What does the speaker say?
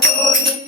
Гуги,